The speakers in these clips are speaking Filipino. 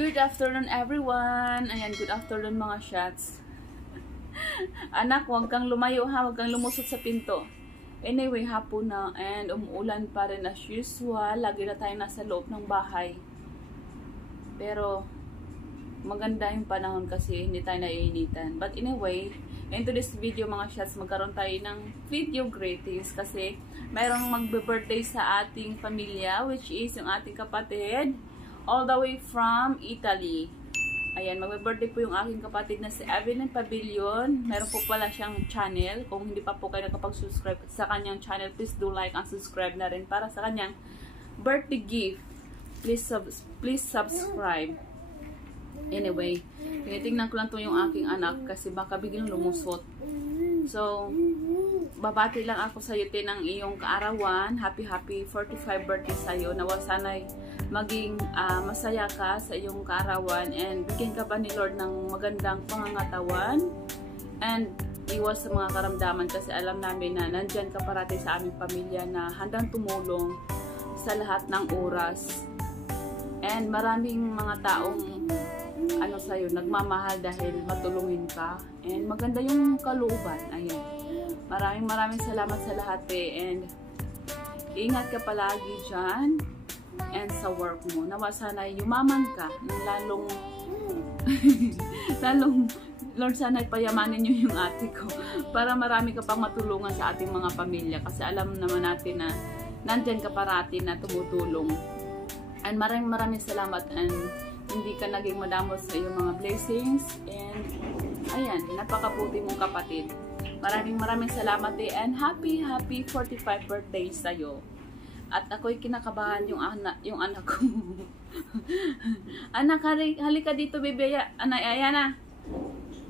Good afternoon everyone. Ayan, good afternoon mga shots. Anak, huwag kang lumayo ha, huwag kang lumusot sa pinto. Anyway, hapon na and umuulan pa rin as usual. Lagi na tayo nasa loob ng bahay. Pero maganda yung panahon kasi hindi tayo naiinitan. But anyway, in today's video mga shots, magkaroon tayo ng video greetings kasi mayroong magbe-birthday sa ating pamilya, which is yung ating kapatid all the way from Italy. Ayan, magbe-birthday po yung aking kapatid na si Evelyn Pavilion. Meron po pala siyang channel. Kung hindi pa po kayo nakapag-subscribe sa kanyang channel, please do like and subscribe na rin para sa kanyang birthday gift. Please subscribe. Anyway, tinitingnan ko lang to yung aking anak kasi baka biglang lumusot. So, babati lang ako sa iyo ng iyong kaarawan. Happy 45 birthday sa iyo. Nawa sana'y maging masaya ka sa iyong kaarawan and bigyan ka pa ni Lord ng magandang pangangatawan and iwas sa mga karamdaman kasi alam namin na nandyan ka parati sa aming pamilya na handang tumulong sa lahat ng oras. And maraming mga taong sa'yo, nagmamahal dahil matulungin ka. And maganda yung kalooban. Ayan. Maraming salamat sa lahat and ingat ka palagi dyan and sa work mo. Nawa sana yumaman ka ng lalong Lord, sana payamanin nyo yung ate ko para marami ka pang matulungan sa ating mga pamilya kasi alam naman natin na nandyan ka parati na tumutulong. And maraming salamat and hindi ka naging madamot sa iyong mga blessings and ayan, napakabuti mong kapatid. Maraming salamat and happy 45 birthday sa'yo. At ako'y kinakabahan yung anak ko. Anak, halika dito, bebe. Ayan na.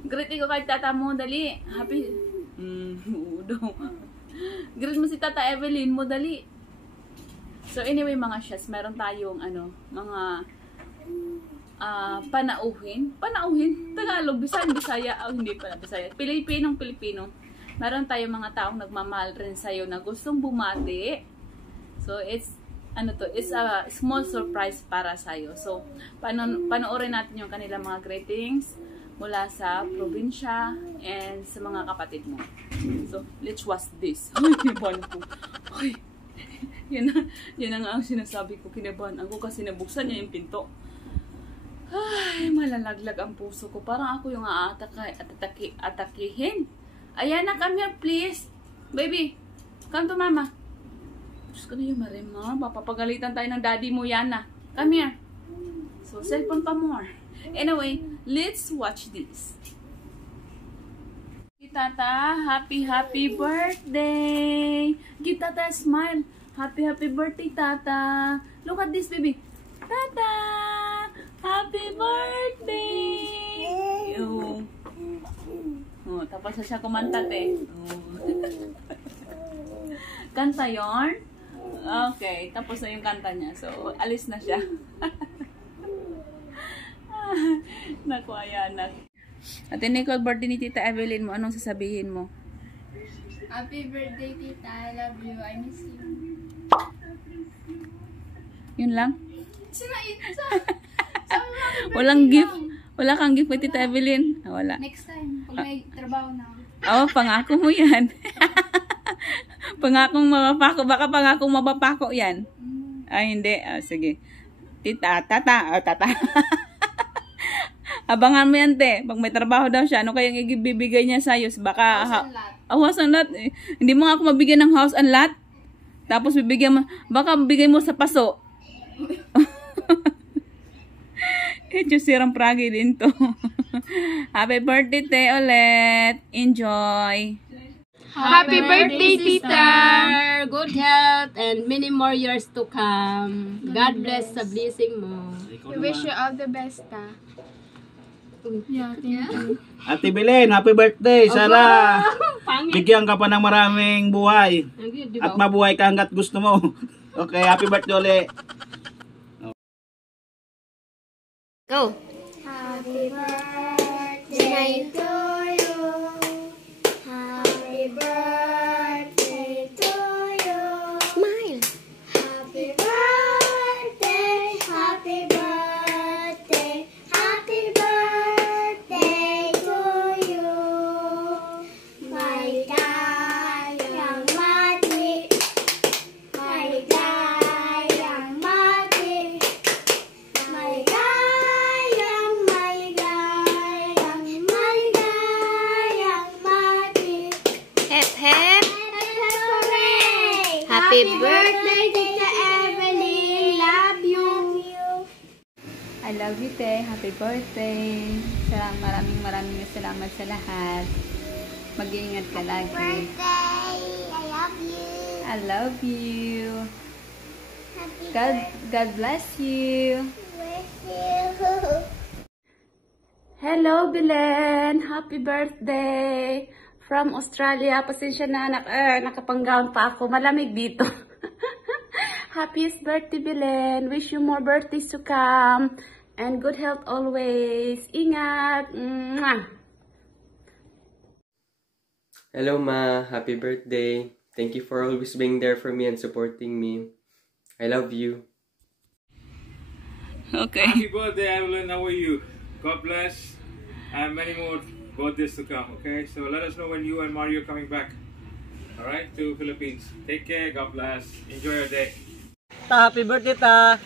Greet ko kay tata mo, dali. Happy. Greet mo si tata Evelyn mo, dali. So anyway mga shots, meron tayong mga panauhin. Tagalog, Bisaya, hindi pala Bisaya. Pilipino. Meron tayong mga taong nagmamahal rin sa'yo na gustong bumati. So, it's a small surprise para sa'yo. So, panoorin natin yung kanilang mga greetings mula sa probinsya and sa mga kapatid mo. So, let's watch this. Ay, kinabahan ko. Ay, yan ang sinasabi ko. Kinabahan ako kasi nabuksan niya yung pinto. Ay, malalaglag ang puso ko. Parang ako yung atakihin. Ayan na, come here please. Baby, come to mama. Diyos ko na yung Marimar. Papapagalitan tayo ng daddy mo yan na. Come here. So, cellphone pa more. Anyway, let's watch this. Tata, happy birthday. Give Tata a smile. Happy birthday, Tata. Look at this, baby. Tata, happy birthday. Oh, tapos na siya kumanta, te. Kanta yon? Okay, tapos na yung kanta niya. So, alis na siya. Naku, ayan na. Ate Nicole, birthday ni Tita Evelyn mo. Anong sasabihin mo? Happy birthday, Tita. I love you. I miss you. Yun lang? Walang gift. Wala kang gift kay Tita Evelyn? Wala. Next time, pag may trabaho na ako. Oo, pangako mo yan. Pangakong mapapako. Baka pangakong mapapako yan. Ay, hindi. Sige. Tata. Abangan mo yan, te. Pag may trabaho daw siya, ano kayang ibibigay niya sa'yo? Baka, house and lot. Hindi mo nga ako mabigyan ng house and lot. Tapos bibigyan mo, baka bigay mo sa paso. Diyos, sirang pragi din to. Happy birthday, te, ulit. Enjoy. Happy birthday, Tita! Good health and many more years to come. God bless sa blessing mo. We wish you all the best, ta. Yeah, thank you. Ate Belen, happy birthday. Sana bigyan ka pa ng maraming buhay. At mabuhay ka hanggat gusto mo. Okay, happy birthday ulit. Go! Happy birthday to you. Happy birthday to you. Smile. Happy birthday. Happy birthday. Happy birthday, Tita Evelyn. Love you. I love you, te. Happy birthday. Maraming salamat sa lahat. Mag-iingat ka lagi. I love you. I love you. Happy God bless you. birthday. Hello, Belen! Happy birthday! From Australia. Pasensya na, nakapanggown pa ako. Malamig dito. Happiest birthday, Belen! Wish you more birthdays to come. And good health always. Ingat! Mwah! Hello, Ma. Happy birthday. Thank you for always being there for me and supporting me. I love you. Okay. Happy birthday, Evelyn. How are you? God bless, and many more birthdays to come. Okay, so let us know when you and Mario are coming back. All right, to Philippines. Take care. God bless. Enjoy your day. Happy birthday ta.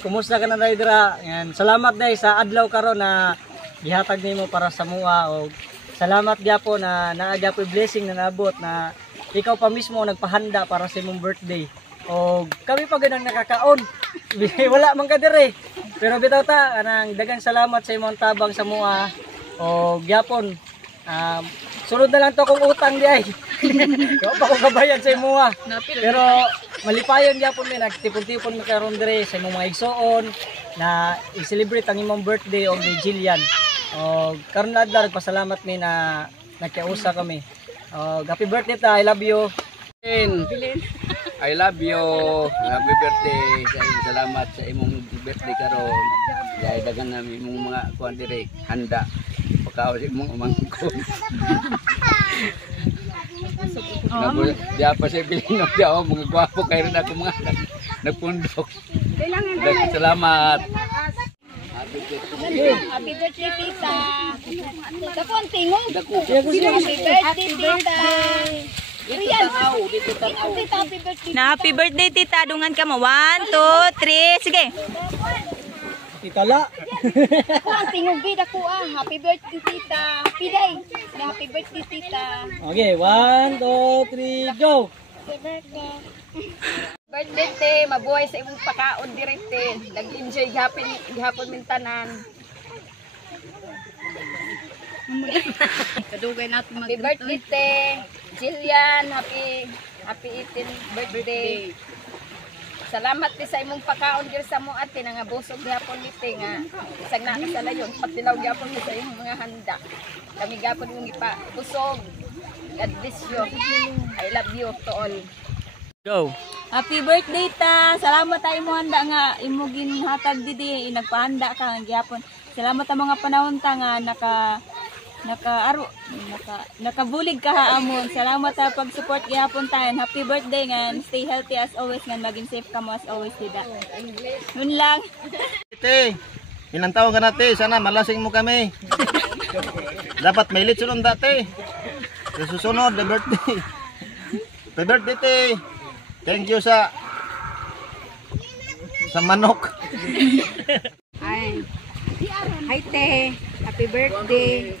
Kumusta ka na dira? Yan, salamat day sa adlaw karon na gihatag nimo para sa mua og salamat gyapon na naadya po blessing na nabot na ikaw pa mismo nagpahanda para sa imong birthday. Og kami pa ganang nakakaon. Wala man ka dire. Pero bitaw ta anang daghang salamat sa imong tabang sa mua. Og gyapon sunod na lang to kung utang di ay. Yo pa ko kabayan sa imong. Pero malipayon gyapon mi nagtipon-tipon mi karon dire sa imong mga igsoon na i-celebrate ang imong birthday og ni Jillian. Og karon adlaw nagpasalamat mi na nagkiusa kami. Happy birthday ta. I love you. I love you. Happy birthday. Salamat sa imong birthday karon. Dahil dagan na imong mga kuan dire handa. Pagkaon imong umangkon. Dia pa siya bilino dia mga gwapo kay rin ako mga nagpundok. Salamat. Happy birthday, Tita. Dako ang tingog. Happy birthday. Na happy birthday, Tita. Dungan ka mo. 1, 2, 3. Sige. Titala. Dako ang tingog gid ako Happy birthday, Tita. Piday. Happy birthday, Tita. Okay, 1, 2, 3, go. Happy birthday. Birthday te, mabuhay sa imong pakaon direte. Nag-enjoy gihapon min tanan. Kadugay natin Happy birthday te. Jillian, happy 18th birthday. Salamat ti sa imong pakaon dir sa mo ate nga busog gihapon nite nga isag na kasalayon patilaw gihapon sa imong mga handa. Kami gihapon mong ipa busog. God bless you. I love you to all. Go. Happy birthday, ta. Salamat tayo mo handa nga imugin hatag didi. Nagpahanda ka nga gyapon. Salamat ta mga panahon ta nga nakabulig ka haamon. Salamat ta pag support gyapon ta. Happy birthday nga stay healthy as always nga maging safe ka mo as always dida. Nun lang. Te, ilang taon ka na te, sana malasing mo kami. Dapat may litson dati. Sa susunod, the birthday. Happy birthday te. Thank you sa manok. Hi te, happy birthday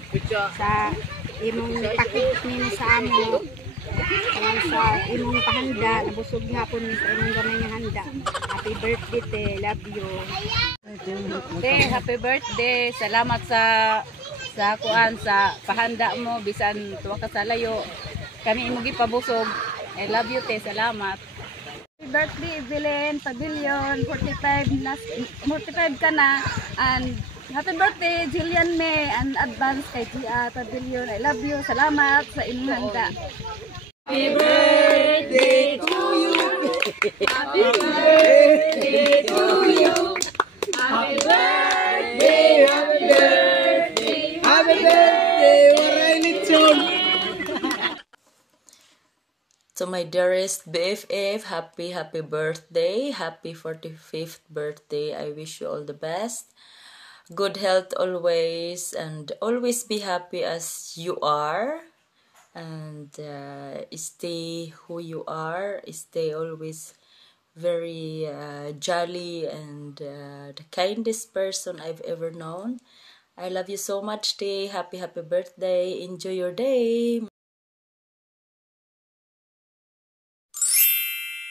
sa imong pakit nimo sa amo. Sa imong pahanda, nabusog hapon ni sa imong gamay nga handa. Happy birthday te, love you. Te, happy birthday. Salamat sa kuan sa pahanda mo bisan tuwa ka sa layo. Kami imo gipabusog. I love you te, salamat. Happy birthday, Evelyn Pavilion. 45 ka na. And happy birthday, Jillian May. And advance kay Gia Pavilion. I love you. Salamat sa inyong handa. Happy birthday to you. Happy birthday to you. Happy birthday, happy birthday, happy birthday, waray lechon. To my dearest BFF, happy birthday. Happy 45th birthday. I wish you all the best. Good health always, and always be happy as you are. And stay who you are. Stay always very jolly and the kindest person I've ever known. I love you so much, Tay. Happy birthday. Enjoy your day.